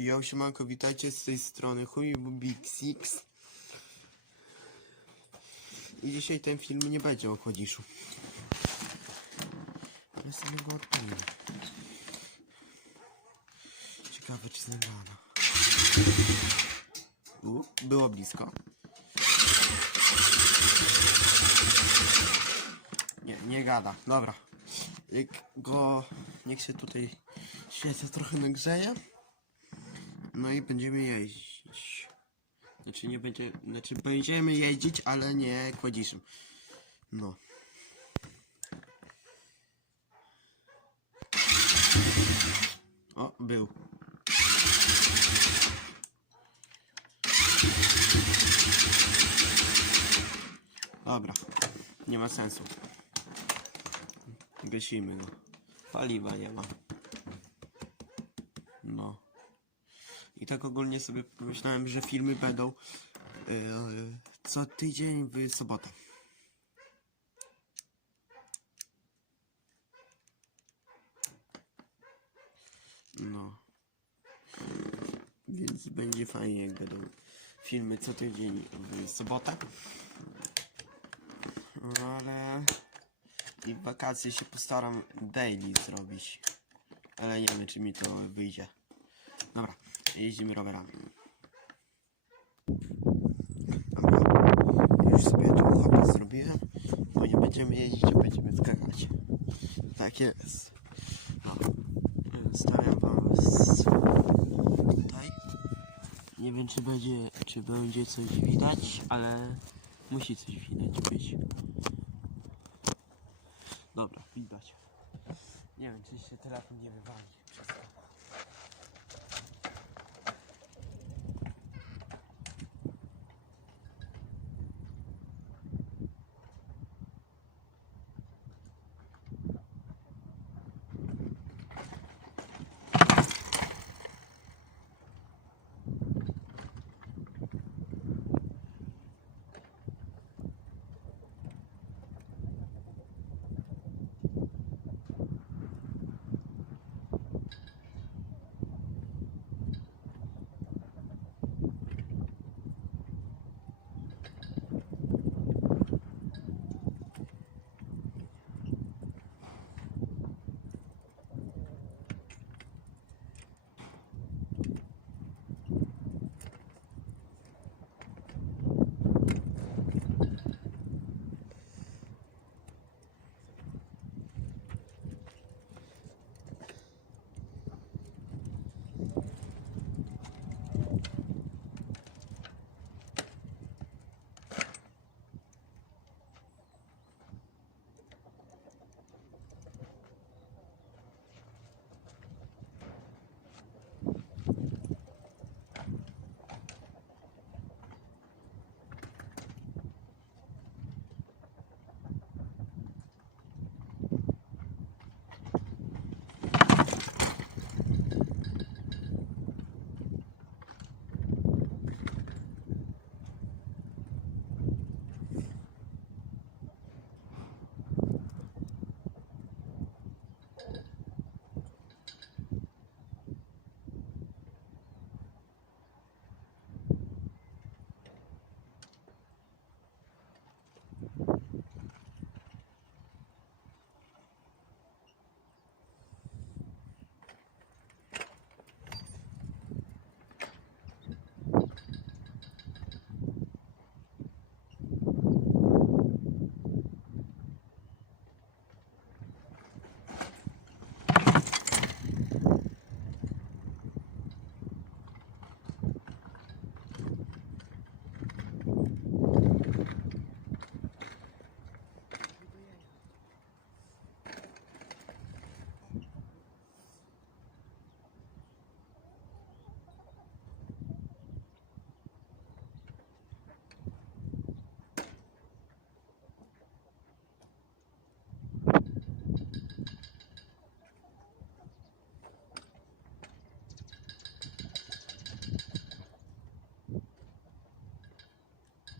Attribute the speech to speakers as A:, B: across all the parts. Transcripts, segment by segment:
A: Jo, siemanko, witajcie z tej strony Chuj Big Six. I dzisiaj ten film nie będzie o Kłodziszu. Ale sobie go odpalimy. Ciekawe czy znębana. U, było blisko. Nie, nie gada. Dobra. Jak go... Niech się tutaj świeca trochę nagrzeje. No i będziemy jeździć. Znaczy nie będzie, znaczy będziemy jeździć, ale nie kładziszem. No. O, był. Dobra, nie ma sensu. Gasimy go. Paliwa nie ma. No. I tak ogólnie sobie pomyślałem, że filmy będą yy, co tydzień w sobotę. No. Więc będzie fajnie, jak będą filmy co tydzień w sobotę. No, Ale i w wakacje się postaram daily zrobić. Ale nie wiem, czy mi to wyjdzie. Dobra, jeździmy rowerami. Dobra, już sobie tu ochotę zrobiłem, bo nie będziemy jeździć, a będziemy skakać. Tak jest. No. Stawiam was tutaj. Nie wiem, czy będzie, czy będzie coś widać, ale musi coś widać być. Dobra, widać. Nie wiem, czy się telefon nie wywali przez to.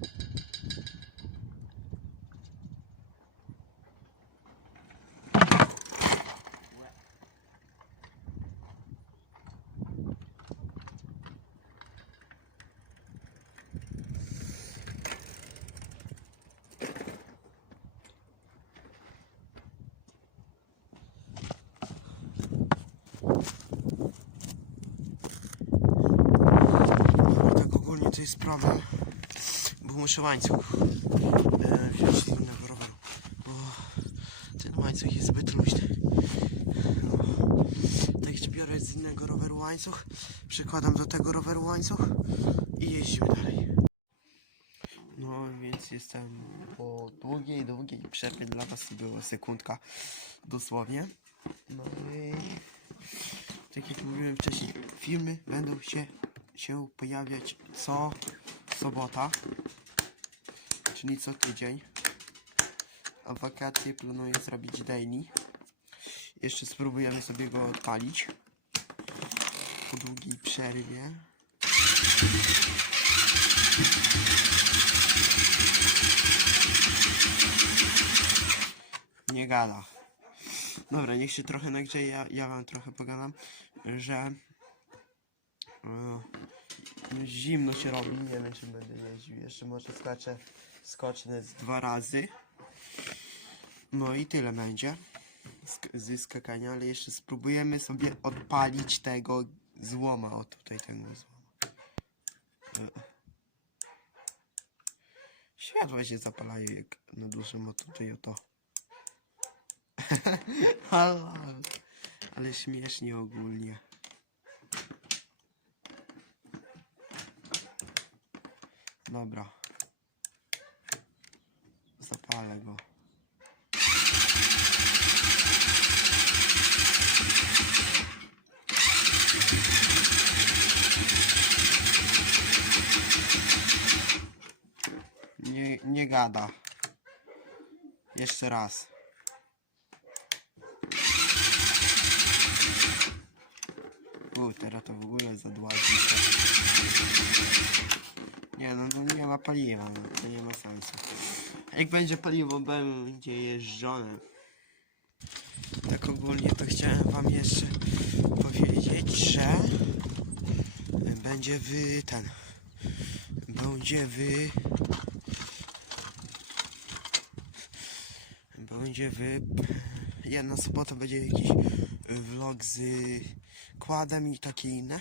A: Tak to jest problem e, wziąć z innego roweru, bo ten łańcuch jest zbyt luźny. No, tak biorę z innego roweru łańcuch, przykładam do tego roweru łańcuch i jeździmy dalej. No więc jestem po długiej, długiej przerwie dla was była sekundka dosłownie. No i tak jak mówiłem wcześniej, filmy będą się, się pojawiać co sobota, czyli co tydzień. A wakacje planuję zrobić daily. Jeszcze spróbujemy sobie go odpalić po długiej przerwie. Nie gada. Dobra, niech się trochę nagrzeje, ja, ja wam trochę pogadam, że e, zimno się robi, nie wiem czy będę jeździł, jeszcze może skaczę, skocznę z dwa razy. No i tyle będzie ze skakania, ale jeszcze spróbujemy sobie odpalić tego złoma, o tutaj tego złoma. Światła się zapalają jak na dużym, o tutaj o to. ale śmiesznie ogólnie. Dobra. Zapalę go. Nie, nie gada. Jeszcze raz. U, teraz to w ogóle zadłazi. Nie no, no nie ma paliwa, no, to nie ma sensu. Jak będzie paliwo, będzie jeżdżone. Tak ogólnie to chciałem wam jeszcze powiedzieć, że będzie wy ten będzie wy będzie wy jedna sobota będzie jakiś vlog z kładem i takie inne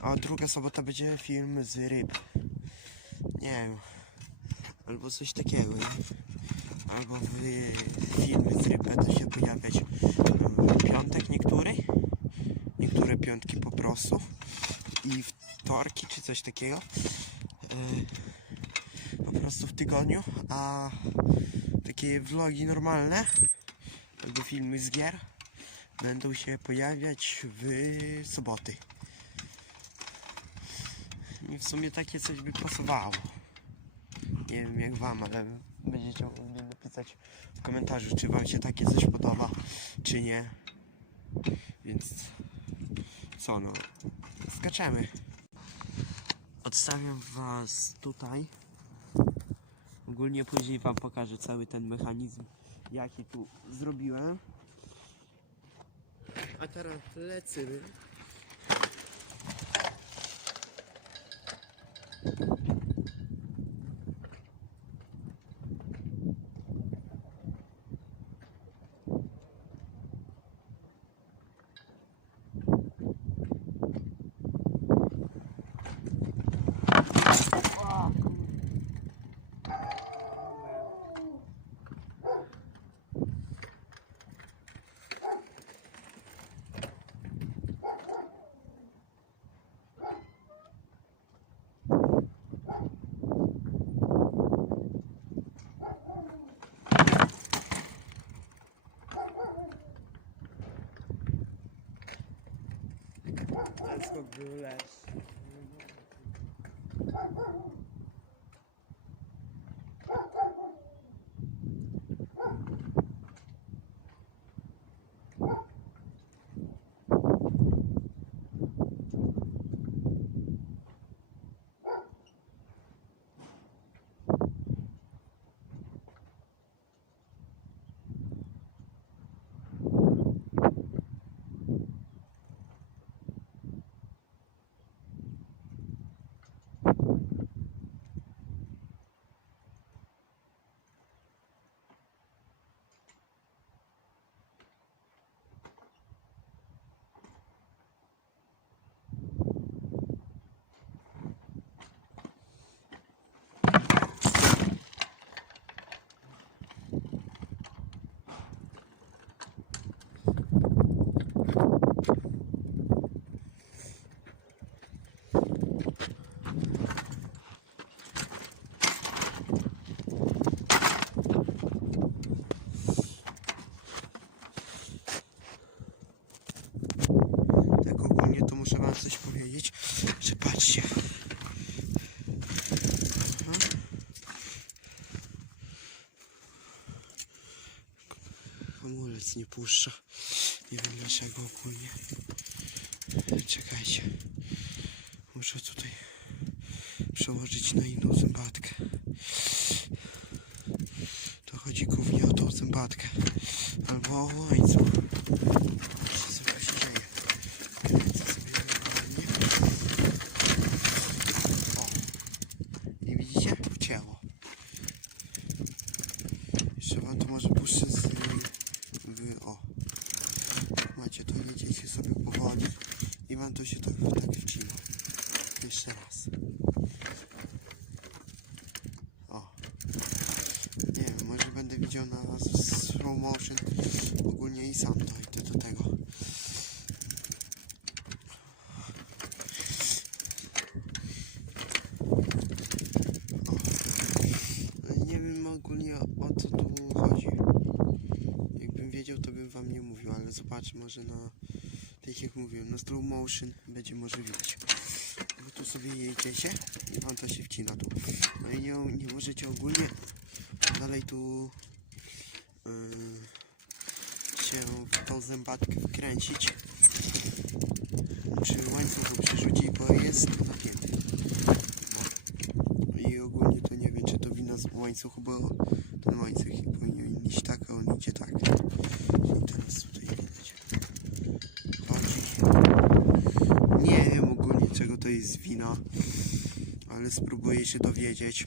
A: a druga sobota będzie film z ryb nie wiem albo coś takiego nie? albo w filmy z ryb będą się pojawiać w piątek niektóry niektóre piątki po prostu i wtorki czy coś takiego Yy, po prostu w tygodniu, a takie vlogi normalne albo filmy z gier będą się pojawiać w soboty. I w sumie takie coś by pasowało. Nie wiem jak wam, ale będziecie mogli napisać w komentarzu, czy wam się takie coś podoba, czy nie. Więc co no, skaczemy. Odstawiam was tutaj. Ogólnie później wam pokażę cały ten mechanizm, jaki tu zrobiłem. A teraz lecimy. Ale skok Nie puszcza. Nie wiem dlaczego ogólnie. Czekajcie. Muszę tutaj przełożyć na inną zębatkę. To chodzi głównie o tą zębatkę. Albo o łańcuch. Co tu się dzieje? Kręcę sobie normalnie. O. I widzicie? Wcięło. Jeszcze wam to może puszczę z... W, o. Macie to, jedziecie sobie powoli i wam to się tak, tak wcina. Jeszcze raz. O. Nie wiem, może będę widział na slow motion ogólnie i sam dojdę do tego. O. No i Nie wiem ogólnie o co tu chodzi. Jakbym wiedział, to bym wam nie mówił, ale zobaczę, może na, tak jak mówiłem, na slow motion będzie może widać. Wy tu sobie jedziecie i wam to się wcina tu. No i nie, nie możecie ogólnie dalej tu yy, się w tą zębatkę wkręcić. Czy łańcuchu przerzucić, bo jest napięty. No. I ogólnie to nie wiem, czy to wina z łańcuchu, bo ten łańcuch powinien iść tak, a on idzie tak. I teraz tutaj widać. Chodzi. Nie wiem ogólnie czego to jest wina, ale spróbuję się dowiedzieć.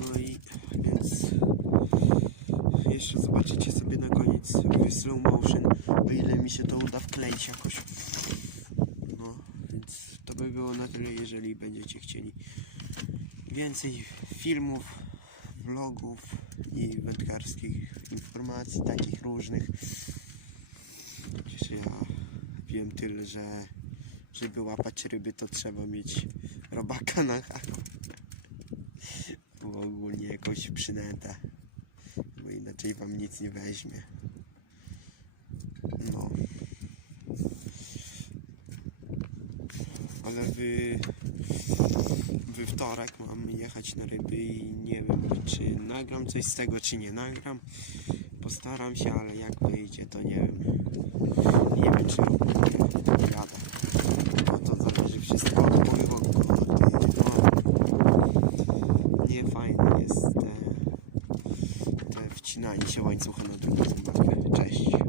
A: No i więc jeszcze zobaczycie sobie na koniec w slow motion, o ile mi się to uda wkleić jakoś. No, więc to by było na tyle, jeżeli będziecie chcieli więcej filmów, vlogów i wędkarskich informacji, takich różnych. Przecież ja wiem tyle, że żeby łapać ryby, to trzeba mieć robaka na haku. Bo ogólnie jakąś przynętę. Bo inaczej wam nic nie weźmie. No. Ale wy... We wtorek mam jechać na ryby i nie wiem, czy nagram coś z tego, czy nie nagram. Postaram się, ale jak wyjdzie, to nie wiem. Nie wiem, czy jadę. Trzymajcie się łańcucha na drugą. Cześć!